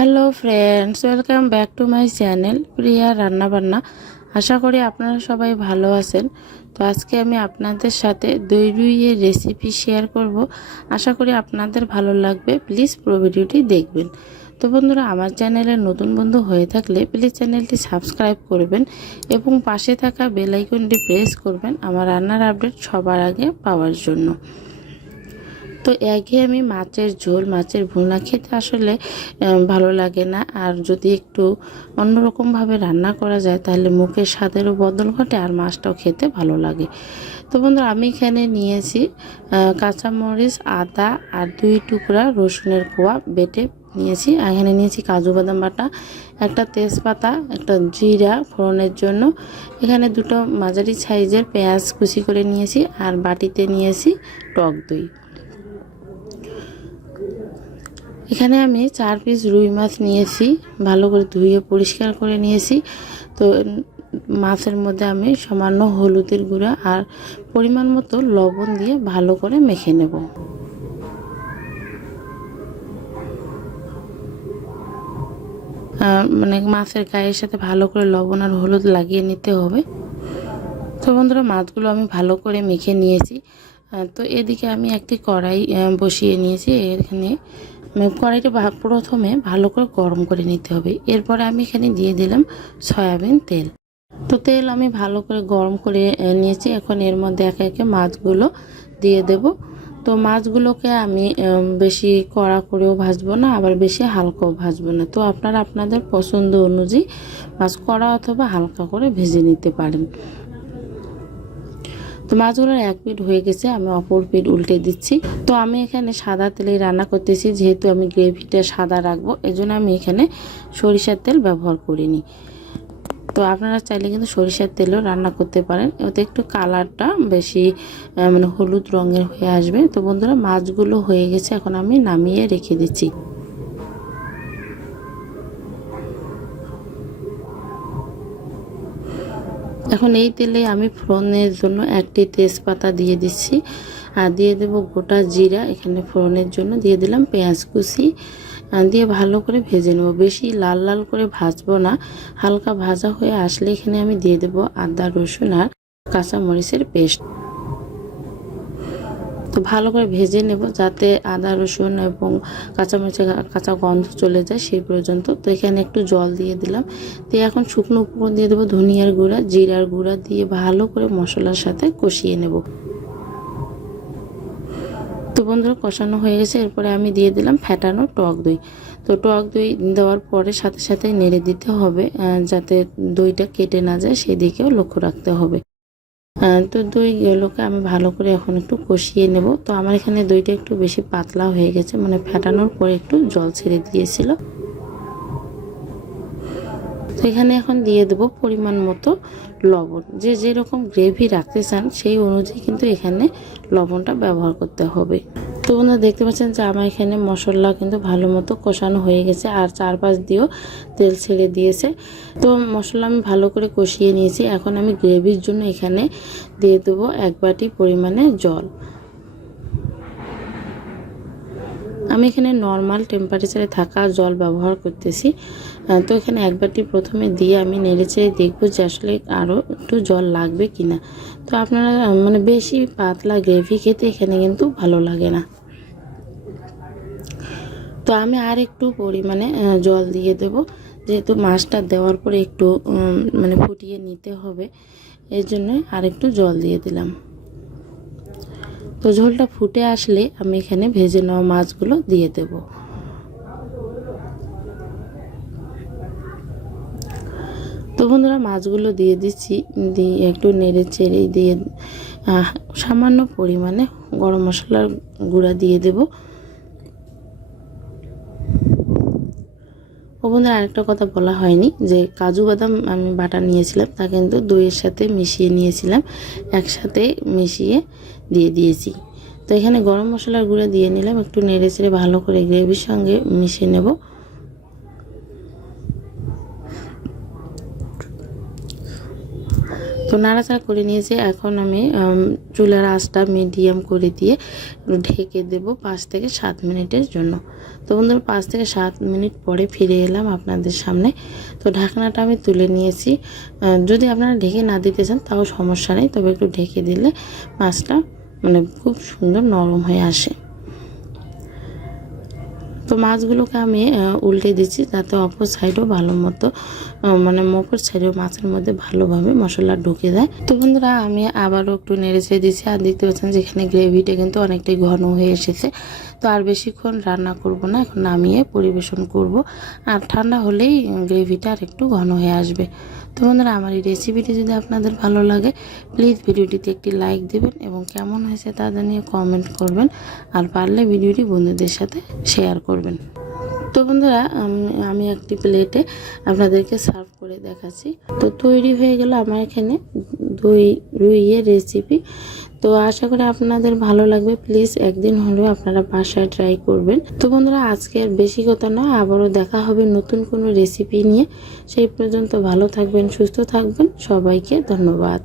Hello friends, welcome back to my channel Priya রান্নাবান্না। আশা করি আপনারা সবাই ভালো আছেন। তো আজকে আমি আপনাদের সাথে দই রুইয়ের রেসিপি শেয়ার করব। আশা করি আপনাদের ভালো লাগবে। প্লিজ পুরো ভিডিওটি দেখবেন। তো বন্ধুরা, আমার চ্যানেলে নতুন বন্ধু হয়ে থাকলে প্লিজ চ্যানেলটি সাবস্ক্রাইব করবেন এবং পাশে থাকা বেল আইকনটি প্রেস করবেন আমার রান্নার আপডেট সবার আগে পাওয়ার জন্য। তো একঘেয়েমি মাছের ঝোল, মাছের ভুনা খেতে আসলে ভালো লাগে না। আর যদি একটু অন্যরকমভাবে রান্না করা যায় তাহলে মুখের স্বাদেরও বদল ঘটে আর মাছটাও খেতে ভালো লাগে। তো বন্ধুরা, আমি এখানে নিয়েছি কাঁচামরিচ, আদা আর 2 টুকরা রসুনের কোয়া বেটে নিয়েছি। এখানে নিয়েছি কাজু বাদাম বাটা, একটা তেজপাতা, একটা জিরা ফোড়নের জন্য। এখানে দুটো মাঝারি সাইজের পেঁয়াজ কুচি করে নিয়েছি আর বাটিতে নিয়েছি টক দই। এখানে আমি 4 পিস রুই মাছ নিয়েছি, ভালো করে ধুয়ে পরিষ্কার করে নিয়েছি। তো মাছের মধ্যে আমি সামান্য হলুদের গুঁড়া আর পরিমাণ মতো লবণ দিয়ে ভালো করে মেখে নেব। মাছের গায়ের সাথে ভালো করে লবণ আর হলুদ লাগিয়ে নিতে হবে। তো বন্ধুরা, মাছগুলো আমি ভালো করে মেখে নিয়েছি। তো এদিকে আমি একটি কড়াই বসিয়ে নিয়েছি। এখানে কড়াইটা প্রথমে ভালো করে গরম করে নিতে হবে। এরপরে আমি এখানে দিয়ে দিলাম সয়াবিন তেল। তো তেল আমি ভালো করে গরম করে নিয়েছি। এখন এর মধ্যে একে একে মাছগুলো দিয়ে দেব। তো মাছগুলোকে আমি বেশি কড়া করেও ভাজবো না, আবার বেশি হালকাও ভাজবো না। তো আপনারা আপনাদের পছন্দ অনুযায়ী মাছ কড়া অথবা হালকা করে ভেজে নিতে পারেন। তো মাছগুলোর এক পিঠ হয়ে গেছে, আমি অপর পিঠ উল্টে দিচ্ছি। তো আমি এখানে সাদা তেলে রান্না করতেছি, যেহেতু আমি গ্রেভিটা সাদা রাখবো এজন্য আমি এখানে সরিষার তেল ব্যবহার করিনি। তো আপনারা চাইলে কিন্তু সরিষার তেলেও রান্না করতে পারেন, ওতে একটু কালারটা বেশি হলুদ রঙের হয়ে আসবে। তো বন্ধুরা, মাছগুলো হয়ে গেছে, এখন আমি নামিয়ে রেখে দিচ্ছি। এখন এই তেলে আমি ফোড়নের জন্য একটি তেজপাতা দিয়ে দিচ্ছি আর দিয়ে দেব গোটা জিরা। এখানে ফোড়নের জন্য দিয়ে দিলাম পেঁয়াজ কুচি, দিয়ে ভালো করে ভেজে নেব। বেশি লাল লাল করে ভাজবো না, হালকা ভাজা হয়ে আসলে এখানে আমি দিয়ে দেব আদা রসুন আর কাঁচামরিচের পেস্ট। তো ভালো করে ভেজে নেব যাতে আদা রসুন এবং কাঁচামরিচের কাঁচা গন্ধ চলে যায় সেই পর্যন্ত। তো এখানে একটু জল দিয়ে দিলাম। তো এখন শুকনো উপকরণ দিয়ে দেবো ধনিয়ার গুঁড়া, জিরার গুঁড়া দিয়ে ভালো করে মশলার সাথে কষিয়ে নেব। তো বন্ধুরা, কষানো হয়ে গেছে। এরপরে আমি দিয়ে দিলাম ফ্যাটানো টক দই। তো টক দই দেওয়ার পরে সাথে সাথে নেড়ে দিতে হবে, যাতে দইটা কেটে না যায় সেই দিকেও লক্ষ্য রাখতে হবে। তো দইগুলোকে আমি ভালো করে এখন একটু কষিয়ে নেব। তো আমার এখানে দইটা একটু বেশি পাতলা হয়ে গেছে, ফ্যাটানোর পরে একটু জল ছেড়ে দিয়েছিল। তো এখানে এখন দিয়ে দেবো পরিমাণ মতো লবণ। যে যেরকম গ্রেভি রাখতে চান সেই অনুযায়ী কিন্তু এখানে লবণটা ব্যবহার করতে হবে। তো বন্ধুরা, দেখতে পাচ্ছেন যে আমার এখানে মশলা কিন্তু ভালো মতো কষানো হয়ে গেছে আর চারপাশ দিয়েও তেল ছেড়ে দিয়েছে। তো মশলা আমি ভালো করে কষিয়ে নিয়েছি। এখন আমি গ্রেভির জন্য এখানে দিয়ে দেবো 1 বাটি পরিমাণে জল। আমি এখানে নর্মাল টেম্পারেচারে থাকা জল ব্যবহার করতেছি। তো এখানে 1 বাটি প্রথমে দিয়ে আমি নেড়েচেড়ে দেখবো যে আসলে আরও একটু জল লাগবে কিনা। তো আপনারা বেশি পাতলা গ্রেভি খেতে এখানে কিন্তু ভালো লাগে না। তো আমি আর একটু পরিমাণে জল দিয়ে দেব, যেহেতু মাছটা দেওয়ার পরে একটু ফুটিয়ে নিতে হবে, এর জন্য আর একটু জল দিয়ে দিলাম। তো ঝোলটা ফুটে আসলে আমি এখানে ভেজে নেওয়া মাছগুলো দিয়ে দেব। তো বন্ধুরা, মাছগুলো দিয়ে দিচ্ছি, দিয়ে একটু নেড়ে চেড়ে দিয়ে সামান্য পরিমাণে গরম মশলার গুঁড়া দিয়ে দেব। ও বন্ধুরা, আরেকটা কথা বলা হয়নি, যে কাজু বাদাম আমি বাটা নিয়েছিলাম তা কিন্তু দইয়ের সাথে মিশিয়ে নিয়েছিলাম, একসাথে মিশিয়ে দিয়ে দিয়েছি। তো এখানে গরম মশলার গুঁড়া দিয়ে নিলাম, একটু নেড়ে চেড়ে ভালো করে গ্রেভির সঙ্গে মিশিয়ে নেব। তো তো নাড়াচাড়া করে নিয়েছি। এখন আমি চুলার আঁচটা মিডিয়াম করে দিয়ে ঢেকে দেব 5 থেকে 7 মিনিটের জন্য। তো বন্ধুরা 5 থেকে 7 মিনিট পরে ফিরে এলাম আপনাদের সামনে। তো ঢাকনাটা আমি তুলে নিয়েছি। যদি আপনারা ঢেকে না দিতে চান তাও সমস্যা নেই, তবে একটু ঢেকে দিলে মাছটা খুব সুন্দর নরম হয়ে আসে। তো মাছগুলোকে আমি উল্টে দিচ্ছি যাতে অপর সাইডও ভালো মতো অপর সাইডেও মাছের মধ্যে ভালোভাবে মশলা ঢুকে যায়। তো বন্ধুরা আমি আবারও একটু নেড়ে চেড়ে দিচ্ছি। আর দেখতে পাচ্ছেন যেখানে গ্রেভিটা কিন্তু অনেকটাই ঘন হয়ে এসেছে। তো আর বেশিক্ষণ রান্না করব না, এখন নামিয়ে পরিবেশন করব। আর ঠান্ডা হলেই গ্রেভিটা আর একটু ঘন হয়ে আসবে। তো বন্ধুরা আমার এই রেসিপিটি যদি আপনাদের ভালো লাগে প্লিজ ভিডিওটিতে একটি লাইক দেবেন এবং কেমন হয়েছে তা জানিয়ে কমেন্ট করবেন। আর পারলে ভিডিওটি বন্ধুদের সাথে শেয়ার করবেন। তো বন্ধুরা আমি একটি প্লেটে আপনাদেরকে সার্ভ করে দেখাচ্ছি। তো তৈরি হয়ে গেল আমার এখানে রুইয়ের রেসিপি। তো আশা করি আপনাদের ভালো লাগবে। প্লিজ একদিন হলেও আপনারা বাসায় ট্রাই করবেন। তো বন্ধুরা আজকে আর বেশি কথা নয়, আবারও দেখা হবে নতুন কোনো রেসিপি নিয়ে। সেই পর্যন্ত ভালো থাকবেন, সুস্থ থাকবেন। সবাইকে ধন্যবাদ।